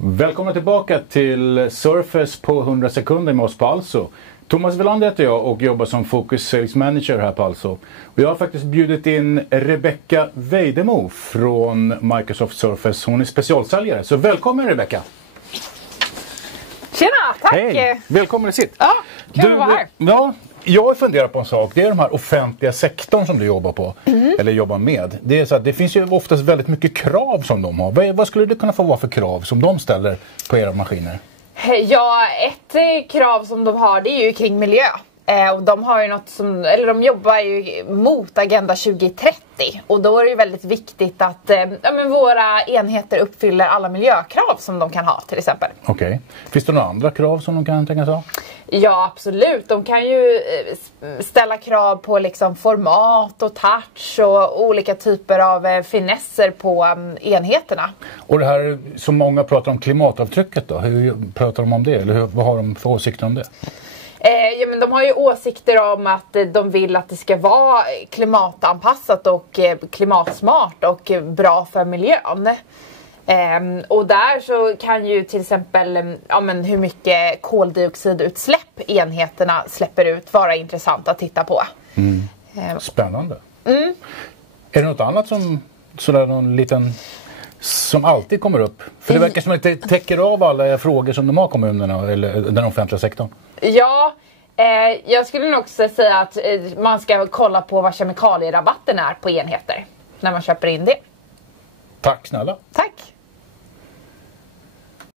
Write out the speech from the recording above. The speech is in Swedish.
Välkomna tillbaka till Surface på 100 sekunder med oss på Alltså. Thomas Welander heter jag och jobbar som Focus Sales Manager här på Alltså. Och jag har faktiskt bjudit in Rebecka Weidemo från Microsoft Surface. Hon är specialsäljare. Så välkommen Rebecka! Tjena, tack! Hej! Välkommen, sitt! Ja, kul att vara här. Ja, jag funderar på en sak. Det är de här offentliga sektorn som du jobbar på. Eller jobbar med. Det är så att det finns ju oftast väldigt mycket krav som de har. Vad skulle det kunna få vara för krav som de ställer på era maskiner? Ja, ett krav som de har, det är ju kring miljö. Och de har ju något som, eller de jobbar ju mot Agenda 2030. Och då är det ju väldigt viktigt att våra enheter uppfyller alla miljökrav som de kan ha till exempel. Okej. Finns det några andra krav som de kan tänkas ha? Ja, absolut. De kan ju ställa krav på liksom format och touch och olika typer av finesser på enheterna. Och det här som många pratar om klimatavtrycket då, hur pratar de om det? Eller vad har de för åsikter om det? Men de har ju åsikter om att de vill att det ska vara klimatanpassat och klimatsmart och bra för miljön. Och där så kan ju till exempel hur mycket koldioxidutsläpp enheterna släpper ut vara intressant att titta på. Spännande. Är det något annat som sådär någon liten som alltid kommer upp? För det verkar som att det täcker av alla frågor som de har kommunerna eller den offentliga sektorn. Ja, jag skulle nog också säga att man ska kolla på vad kemikalierabatten är på enheter när man köper in det. Tack snälla. Tack!